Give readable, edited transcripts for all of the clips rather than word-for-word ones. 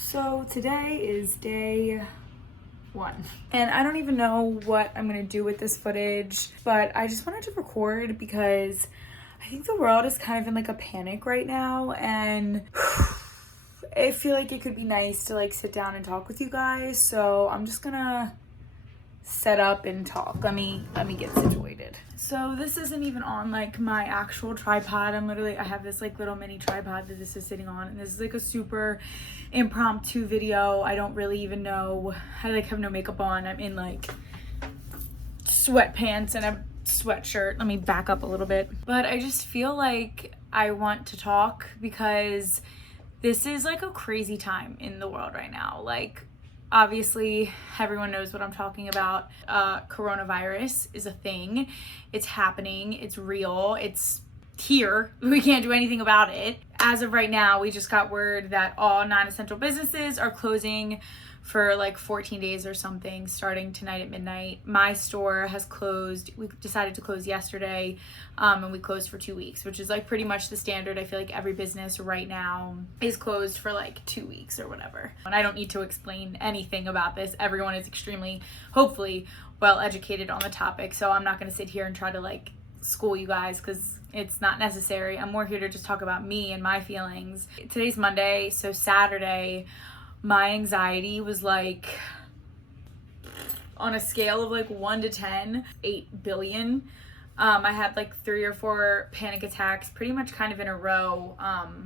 So today is day 1 and I don't even know what I'm gonna do with this footage, but I just wanted to record because I think the world is kind of in like a panic right now, and I feel like it could be nice to like sit down and talk with you guys. So I'm just gonna set up and talk. Let me get situated. So this isn't even on like my actual tripod. I have this like little mini tripod that this is sitting on, and this is like a super impromptu video. I don't really even know. I like have no makeup on. I'm in like sweatpants and a sweatshirt. Let me back up a little bit. But I just feel like I want to talk because this is like a crazy time in the world right now. Like, obviously, everyone knows what I'm talking about. Coronavirus is a thing. It's happening. It's real. It's here. We can't do anything about it. As of right now, we just got word that all non-essential businesses are closing for like 14 days or something, starting tonight at midnight. My store has closed. We decided to close yesterday, and we closed for 2 weeks, which is like pretty much the standard. I feel like every business right now is closed for like 2 weeks or whatever. And I don't need to explain anything about this. Everyone is extremely, hopefully, well educated on the topic. So I'm not going to sit here and try to like school you guys because it's not necessary. I'm more here to just talk about me and my feelings. Today's Monday, so Saturday, my anxiety was like, on a scale of like 1 to 10, 8 billion. I had like 3 or 4 panic attacks pretty much kind of in a row.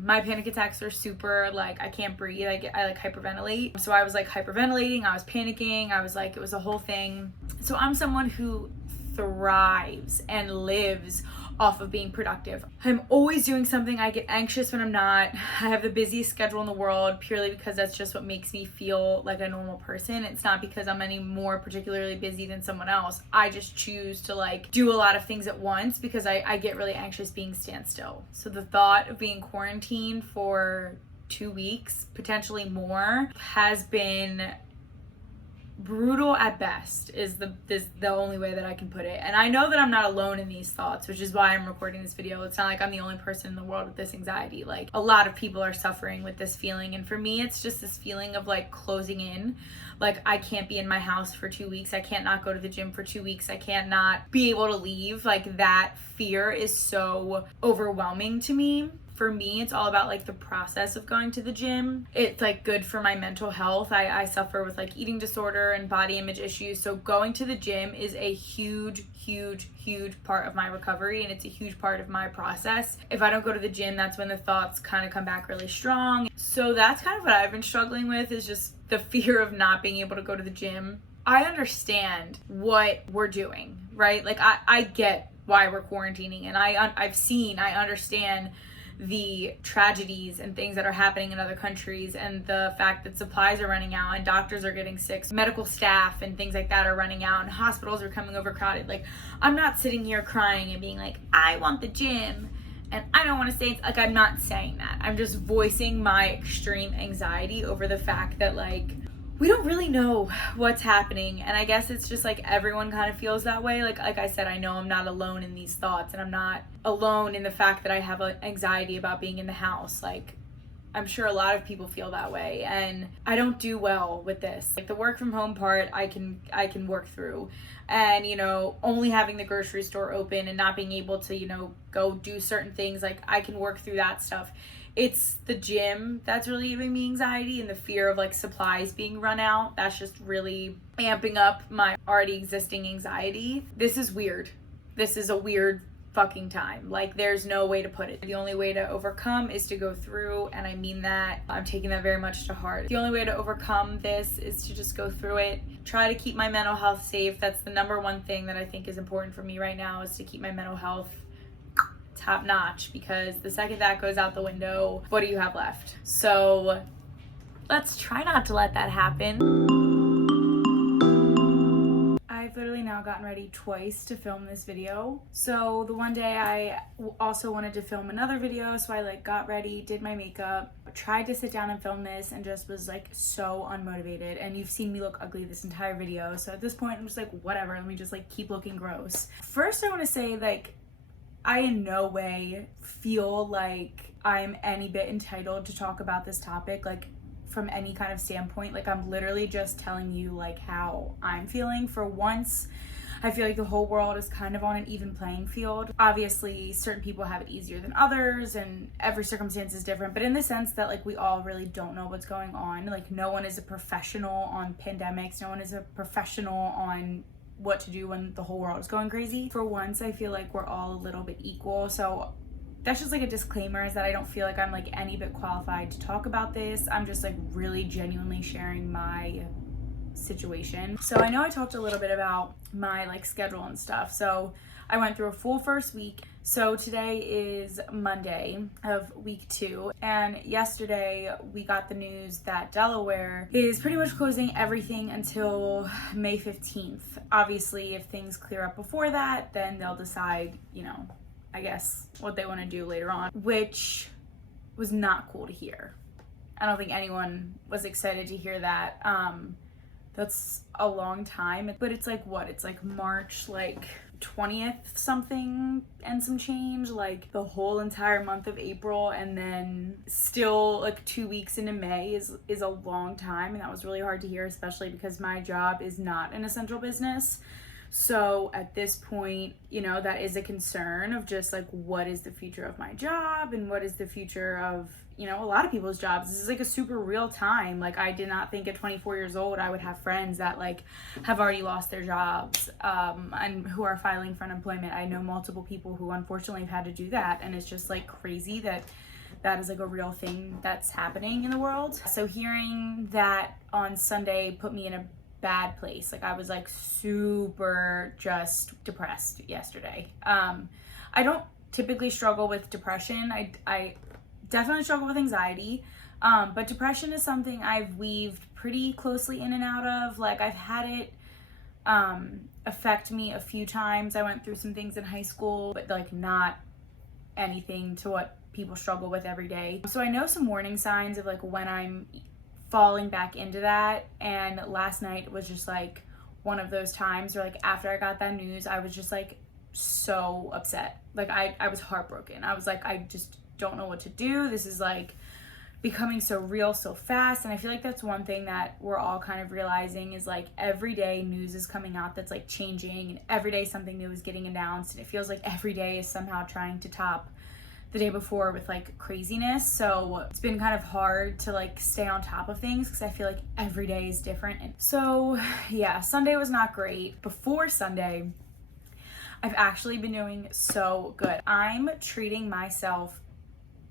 My panic attacks are super like, I can't breathe. I like hyperventilate. So I was like hyperventilating, I was panicking, I was like, it was a whole thing. So I'm someone who thrives and lives off of being productive. I'm always doing something. I get anxious when I'm not. I have the busiest schedule in the world purely because that's just what makes me feel like a normal person. It's not because I'm any more particularly busy than someone else. I just choose to like do a lot of things at once because I get really anxious being standstill. So the thought of being quarantined for 2 weeks, potentially more, has been brutal at best is the only way that I can put it. And I know that I'm not alone in these thoughts, which is why I'm recording this video. It's not like I'm the only person in the world with this anxiety. Like, a lot of people are suffering with this feeling, and for me it's just this feeling of like closing in. Like, I can't be in my house for 2 weeks. I can't not go to the gym for 2 weeks. I can't not be able to leave. Like, that fear is so overwhelming to me. For me, it's all about like the process of going to the gym. It's like good for my mental health. I suffer with like eating disorder and body image issues. So going to the gym is a huge part of my recovery, and it's a huge part of my process. If I don't go to the gym, that's when the thoughts kind of come back really strong. So that's kind of what I've been struggling with, is just the fear of not being able to go to the gym. I understand what we're doing, right? Like, I get why we're quarantining, and I understand the tragedies and things that are happening in other countries, and the fact that supplies are running out and doctors are getting sick, medical staff and things like that are running out, and hospitals are becoming overcrowded. Like, I'm not sitting here crying and being like, I want the gym and I don't want to stay. Like, I'm not saying that. I'm just voicing my extreme anxiety over the fact that like we don't really know what's happening. And I guess it's just like everyone kind of feels that way. Like I said, I know I'm not alone in these thoughts, and I'm not alone in the fact that I have anxiety about being in the house. Like, I'm sure a lot of people feel that way, and I don't do well with this. Like, the work from home part, I can work through. And, you know, only having the grocery store open and not being able to, you know, go do certain things, like, I can work through that stuff. It's the gym that's really giving me anxiety, and the fear of like supplies being run out. That's just really amping up my already existing anxiety. This is weird. This is a weird fucking time. Like, there's no way to put it. The only way to overcome is to go through, and I mean that. I'm taking that very much to heart. The only way to overcome this is to just go through it. Try to keep my mental health safe. That's the number one thing that I think is important for me right now, is to keep my mental health top notch, because the second that goes out the window, what do you have left? So let's try not to let that happen. I've literally now gotten ready twice to film this video. So the one day I also wanted to film another video, so I like got ready, did my makeup, tried to sit down and film this, and just was like so unmotivated. And you've seen me look ugly this entire video, so at this point I'm just like, whatever, let me just like keep looking gross. First, I want to say, like, I in no way feel like I'm any bit entitled to talk about this topic. Like, from any kind of standpoint. Like, I'm literally just telling you like how I'm feeling. For once, I feel like the whole world is kind of on an even playing field. Obviously, certain people have it easier than others, and every circumstance is different, but in the sense that like we all really don't know what's going on. Like, no one is a professional on pandemics, no one is a professional on what to do when the whole world is going crazy. For once, I feel like we're all a little bit equal. So that's just like a disclaimer, is that I don't feel like I'm like any bit qualified to talk about this. I'm just like really genuinely sharing my situation. So I know I talked a little bit about my like schedule and stuff. So I went through a full first week. So today is Monday of week 2, and yesterday we got the news that Delaware is pretty much closing everything until May 15th. Obviously, if things clear up before that, then they'll decide, you know, I guess what they want to do later on, which was not cool to hear. I don't think anyone was excited to hear that. That's a long time, but it's like what? It's like March like 20th something and some change, like the whole entire month of April, and then still like 2 weeks into May is a long time, and that was really hard to hear, especially because my job is not an essential business. So at this point, you know, that is a concern of just like, what is the future of my job, and what is the future of, you know, a lot of people's jobs. This is like a super real time. Like, I did not think at 24 years old I would have friends that like have already lost their jobs and who are filing for unemployment. I know multiple people who unfortunately have had to do that, and it's just like crazy that that is like a real thing that's happening in the world. So hearing that on Sunday put me in a bad place. Like, I was like super just depressed yesterday. I don't typically struggle with depression. I definitely struggle with anxiety, but depression is something I've weaved pretty closely in and out of. Like, I've had it affect me a few times. I went through some things in high school, but like not anything to what people struggle with every day. So I know some warning signs of like when I'm falling back into that, and last night was just like one of those times where like after I got that news, I was just like so upset. Like, I was heartbroken. I was like, I just don't know what to do. This is like becoming so real so fast. And I feel like that's one thing that we're all kind of realizing, is like every day news is coming out that's like changing, and every day something new is getting announced, and it feels like every day is somehow trying to top the day before with like craziness. So it's been kind of hard to like stay on top of things because I feel like every day is different. And so yeah, Sunday was not great. Before Sunday, I've actually been doing so good. I'm treating myself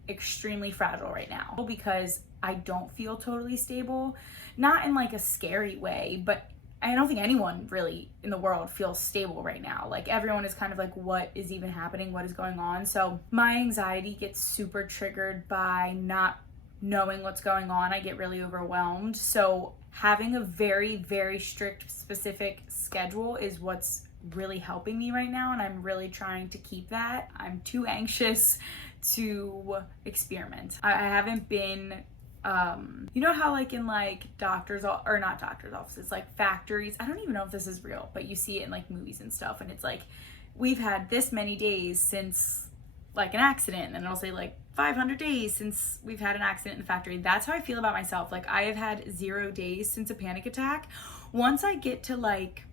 extremely fragile right now because I don't feel totally stable. Not in like a scary way, but I don't think anyone really in the world feels stable right now. Like, everyone is kind of like, what is even happening? What is going on? So my anxiety gets super triggered by not knowing what's going on. I get really overwhelmed. So having a very, very strict, specific schedule is what's really helping me right now, and I'm really trying to keep that. I'm too anxious to experiment. I haven't been you know how like in like doctors, or not doctors offices, like factories, I don't even know if this is real, but you see it in like movies and stuff, and it's like, we've had this many days since like an accident, and it'll say like 500 days since we've had an accident in the factory. That's how I feel about myself. Like, I have had 0 days since a panic attack. Once I get to like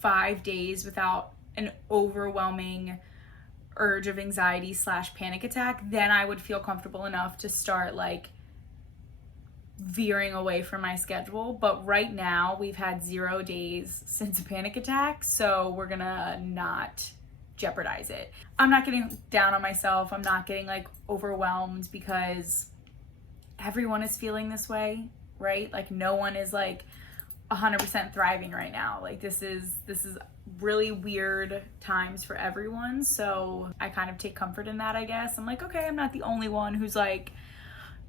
5 days without an overwhelming urge of anxiety / panic attack, then I would feel comfortable enough to start like veering away from my schedule. But right now we've had 0 days since a panic attack, so we're gonna not jeopardize it. I'm not getting down on myself. I'm not getting like overwhelmed, because everyone is feeling this way, right? Like, no one is like 100% thriving right now. Like, this is really weird times for everyone. So I kind of take comfort in that, I guess. I'm like, okay, I'm not the only one who's like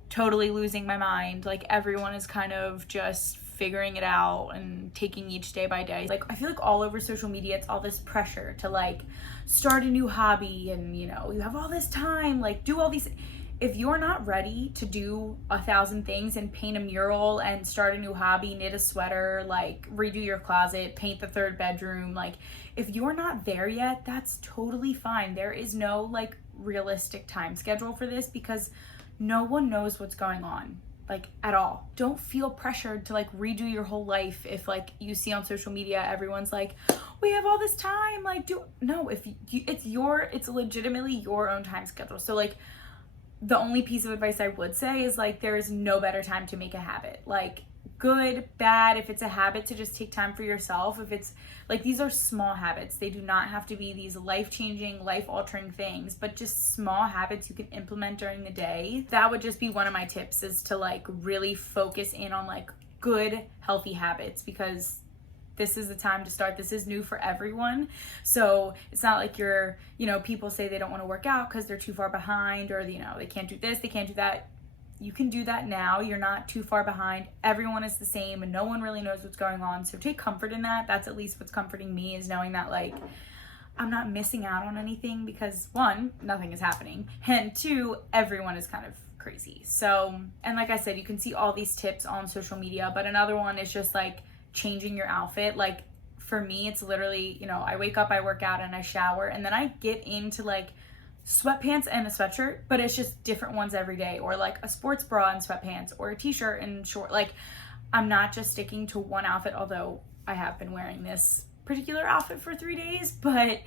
totally losing my mind. Like, everyone is kind of just figuring it out and taking each day by day. Like, I feel like all over social media, it's all this pressure to like start a new hobby, and you know, you have all this time, like do all these. If you're not ready to do 1,000 things and paint a mural and start a new hobby, knit a sweater, like redo your closet, paint the 3rd bedroom, like if you're not there yet, that's totally fine. There is no like realistic time schedule for this, because no one knows what's going on. like at all. Don't feel pressured to like redo your whole life if like you see on social media everyone's like, we have all this time, like no, if you, it's legitimately your own time schedule. So like the only piece of advice I would say is like there is no better time to make a habit. Like good, bad, if it's a habit to just take time for yourself, if it's like these are small habits, they do not have to be these life-changing, life-altering things, but just small habits you can implement during the day. That would just be one of my tips, is to like really focus in on like good, healthy habits, because this is the time to start. This is new for everyone. So it's not like you're, you know, people say they don't want to work out because they're too far behind, or, you know, they can't do this, they can't do that. You can do that now. You're not too far behind. Everyone is the same and no one really knows what's going on. So take comfort in that. That's at least what's comforting me, is knowing that like I'm not missing out on anything, because one, nothing is happening, and two, everyone is kind of crazy. So, and like I said, you can see all these tips on social media, but another one is just like changing your outfit. Like for me, it's literally, you know, I wake up, I work out, and I shower, and then I get into like sweatpants and a sweatshirt, but it's just different ones every day, or like a sports bra and sweatpants, or a t-shirt and short. Like I'm not just sticking to one outfit, although I have been wearing this particular outfit for 3 days, but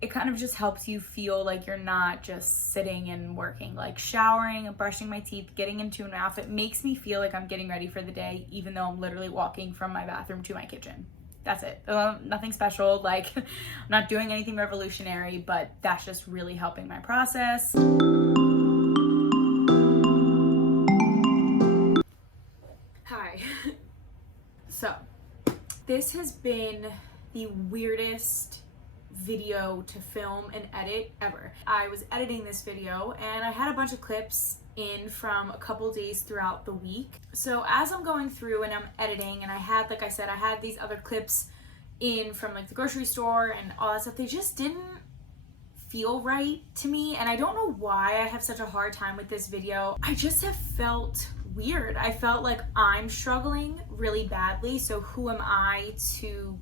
it kind of just helps you feel like you're not just sitting and working. Like showering and brushing my teeth, getting into an outfit makes me feel like I'm getting ready for the day, even though I'm literally walking from my bathroom to my kitchen. That's it. Nothing special. Like I'm not doing anything revolutionary, but that's just really helping my process. Hi. So this has been the weirdest video to film and edit ever. I was editing this video and I had a bunch of clips in from a couple days throughout the week. So as I'm going through and I'm editing, and I had, like I said, I had these other clips in from like the grocery store and all that stuff, they just didn't feel right to me. And I don't know why I have such a hard time with this video. I just have felt weird. I felt like I'm struggling really badly. So who am I to,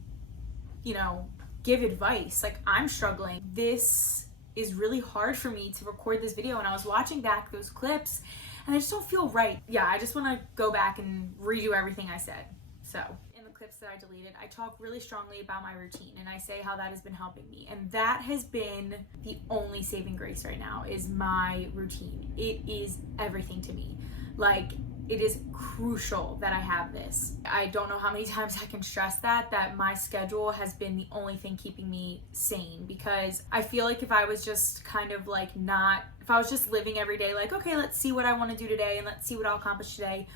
you know, give advice? Like I'm struggling. This is really hard for me to record this video, and I was watching back those clips and I just don't feel right. Yeah, I just want to go back and redo everything I said. So in the clips that I deleted, I talk really strongly about my routine and I say how that has been helping me, and that has been the only saving grace right now, is my routine. It is everything to me. Like it is crucial that I have this. I don't know how many times I can stress that my schedule has been the only thing keeping me sane, because I feel like if I was just kind of like if I was just living every day like, okay, let's see what I want to do today and let's see what I'll accomplish today.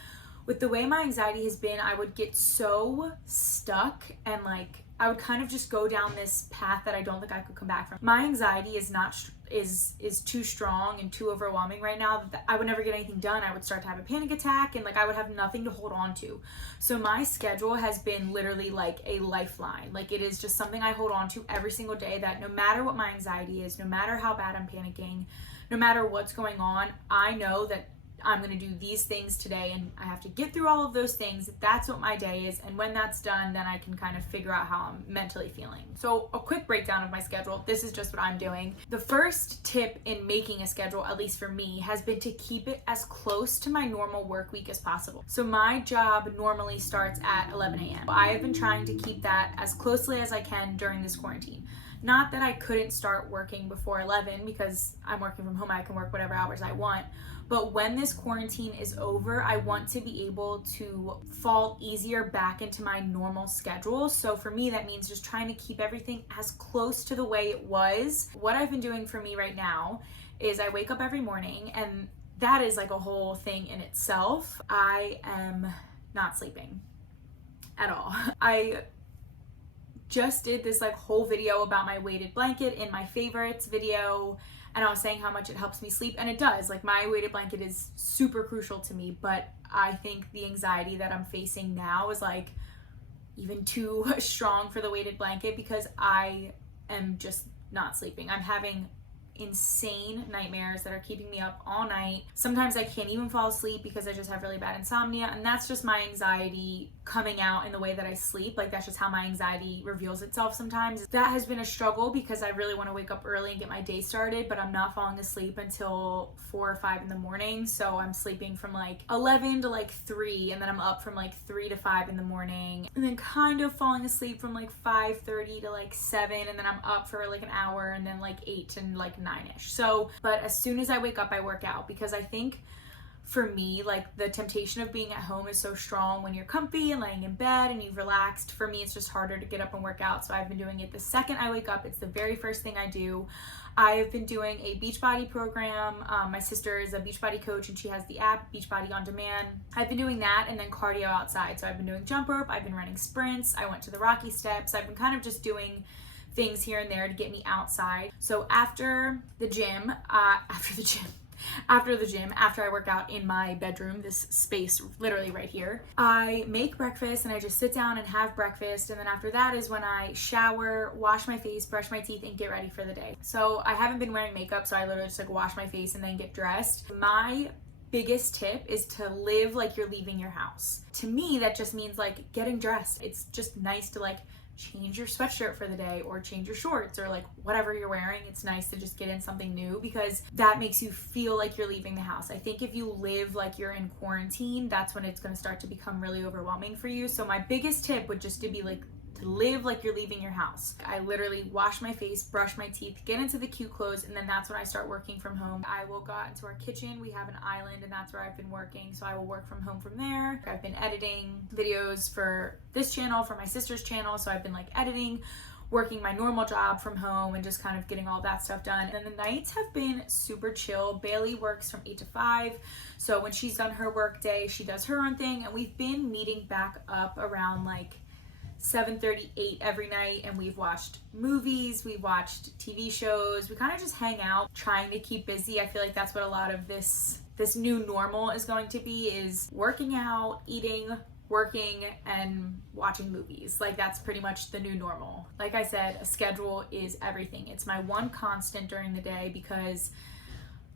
With the way my anxiety has been, I would get so stuck, and like I would kind of just go down this path that I don't think I could come back from. My anxiety is too strong and too overwhelming right now that I would never get anything done. I would start to have a panic attack, and like I would have nothing to hold on to. So my schedule has been literally like a lifeline. Like it is just something I hold on to every single day, that no matter what my anxiety is, no matter how bad I'm panicking, no matter what's going on, I know that I'm going to do these things today, and I have to get through all of those things. That's what my day is, and when that's done, then I can kind of figure out how I'm mentally feeling. So a quick breakdown of my schedule. This is just what I'm doing. The first tip in making a schedule, at least for me, has been to keep it as close to my normal work week as possible. So my job normally starts at 11 a.m. I have been trying to keep that as closely as I can during this quarantine. Not that I couldn't start working before 11, because I'm working from home, I can work whatever hours I want. But when this quarantine is over, I want to be able to fall easier back into my normal schedule. So for me, that means just trying to keep everything as close to the way it was. What I've been doing for me right now is I wake up every morning, and that is like a whole thing in itself. I am not sleeping at all. I just did this like whole video about my weighted blanket in my favorites video, and I was saying how much it helps me sleep, and it does. Like my weighted blanket is super crucial to me, but I think the anxiety that I'm facing now is like even too strong for the weighted blanket, because I am just not sleeping. I'm having insane nightmares that are keeping me up all night. Sometimes I can't even fall asleep because I just have really bad insomnia, and that's just my anxiety coming out in the way that I sleep. Like, that's just how my anxiety reveals itself sometimes. That has been a struggle because I really want to wake up early and get my day started, but I'm not falling asleep until 4 or 5 in the morning. So I'm sleeping from like 11 to like 3, and then I'm up from like 3 to 5 in the morning, and then kind of falling asleep from like 5:30 to like 7, and then I'm up for like an hour, and then like 8 to like 9ish. So, but as soon as I wake up, I work out, because I think for me, like, the temptation of being at home is so strong when you're comfy and laying in bed and you've relaxed. For me, it's just harder to get up and work out. So I've been doing it the second I wake up. It's the very first thing I do. I've been doing a Beachbody program. My sister is a Beachbody coach, and she has the app Beachbody on Demand. I've been doing that, and then cardio outside. So I've been doing jump rope, I've been running sprints, I went to the Rocky Steps. I've been kind of just doing things here and there to get me outside. So after the gym, after I work out in my bedroom, this space literally right here, I make breakfast and I just sit down and have breakfast. And then after that is when I shower, wash my face, brush my teeth, and get ready for the day. So I haven't been wearing makeup, so I literally just like wash my face and then get dressed. My biggest tip is to live like you're leaving your house. To me, that just means like getting dressed. It's just nice to like change your sweatshirt for the day, or change your shorts, or like whatever you're wearing. It's nice to just get in something new, because that makes you feel like you're leaving the house. I think if you live like you're in quarantine, that's when it's going to start to become really overwhelming for you. So my biggest tip would just to be like, to live like you're leaving your house. I literally wash my face, brush my teeth, get into the cute clothes, and then that's when I start working from home. I will go out into our kitchen. We have an island, and that's where I've been working. So I will work from home from there. I've been editing videos for this channel, for my sister's channel. So I've been like editing, working my normal job from home, and just kind of getting all that stuff done. And then the nights have been super chill. Bailey works from 8 to 5. So when she's done her work day, she does her own thing. And we've been meeting back up around like 7:38 every night, and we've watched movies, we've watched TV shows. We kind of just hang out, trying to keep busy. I feel like that's what a lot of this new normal is going to be, is working out, eating, working, and watching movies. Like, that's pretty much the new normal. Like I said, a schedule is everything. It's my one constant during the day, because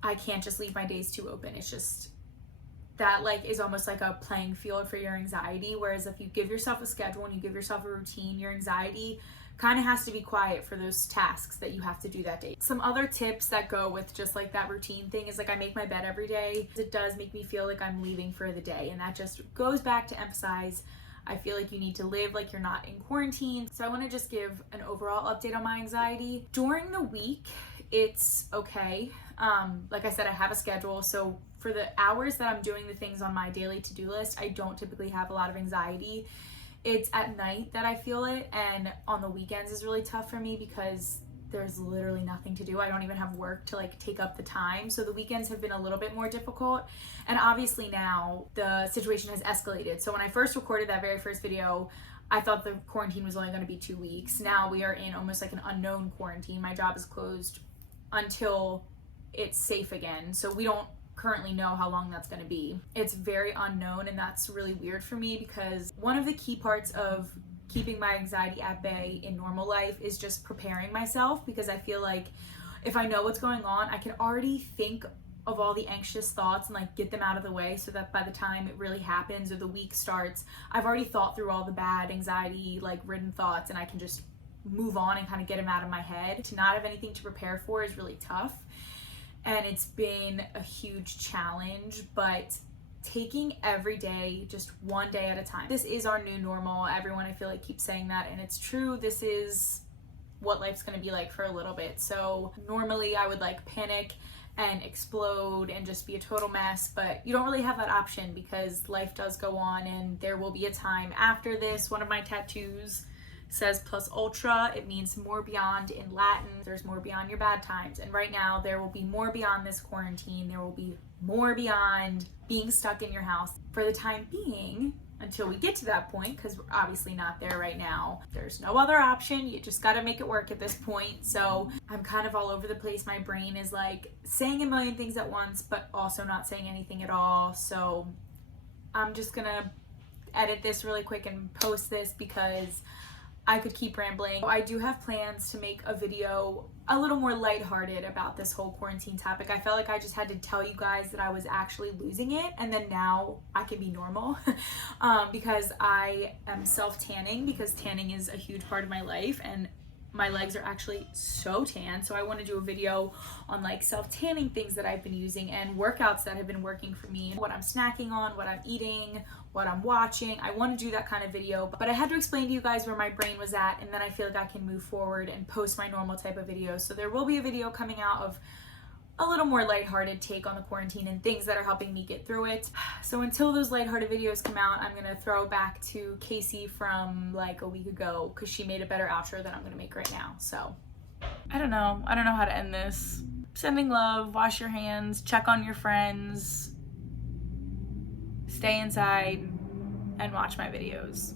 I can't just leave my days too open. It's just that like is almost like a playing field for your anxiety. Whereas if you give yourself a schedule and you give yourself a routine, your anxiety kind of has to be quiet for those tasks that you have to do that day. Some other tips that go with just like that routine thing is like, I make my bed every day. It does make me feel like I'm leaving for the day, and that just goes back to emphasize, I feel like you need to live like you're not in quarantine. So I want to just give an overall update on my anxiety. During the week, it's okay. Like I said, I have a schedule. So for the hours that I'm doing the things on my daily to-do list, I don't typically have a lot of anxiety. It's at night that I feel it, and on the weekends is really tough for me because there's literally nothing to do. I don't even have work to like take up the time. So the weekends have been a little bit more difficult. And obviously now the situation has escalated. So when I first recorded that very first video, I thought the quarantine was only going to be 2 weeks. Now we are in almost like an unknown quarantine. My job is closed until it's safe again. So we don't currently know how long that's going to be. It's very unknown, and that's really weird for me, because one of the key parts of keeping my anxiety at bay in normal life is just preparing myself, because I feel like if I know what's going on, I can already think of all the anxious thoughts and like get them out of the way, so that by the time it really happens or the week starts, I've already thought through all the bad anxiety like ridden thoughts, and I can just move on and kind of get them out of my head. To not have anything to prepare for is really tough, and it's been a huge challenge, but taking every day just one day at a time. This is our new normal. Everyone, I feel like, keeps saying that, and it's true. This is what life's going to be like for a little bit. So normally I would like panic and explode and just be a total mess, but you don't really have that option, because life does go on, and there will be a time after this. One of my tattoos says plus ultra. It means more beyond in Latin. There's more beyond your bad times, and right now there will be more beyond this quarantine. There will be more beyond being stuck in your house for the time being, until we get to that point, because we're obviously not there right now. There's no other option. You just got to make it work at this point. So I'm kind of all over the place. My brain is like saying a million things at once, but also not saying anything at all. So I'm just gonna edit this really quick and post this, because I could keep rambling. I do have plans to make a video a little more lighthearted about this whole quarantine topic. I felt like I just had to tell you guys that I was actually losing it, and then now I can be normal because I am self-tanning, because tanning is a huge part of my life, and my legs are actually so tan. So I want to do a video on like self-tanning things that I've been using and workouts that have been working for me, and what I'm snacking on, what I'm eating, what I'm watching. I want to do that kind of video, but I had to explain to you guys where my brain was at, and then I feel like I can move forward and post my normal type of videos. So there will be a video coming out of a little more lighthearted take on the quarantine and things that are helping me get through it. So until those lighthearted videos come out, I'm gonna throw back to Casey from like a week ago, because she made a better outro than I'm gonna make right now. So I don't know how to end this. Sending love, wash your hands, check on your friends, stay inside, and watch my videos.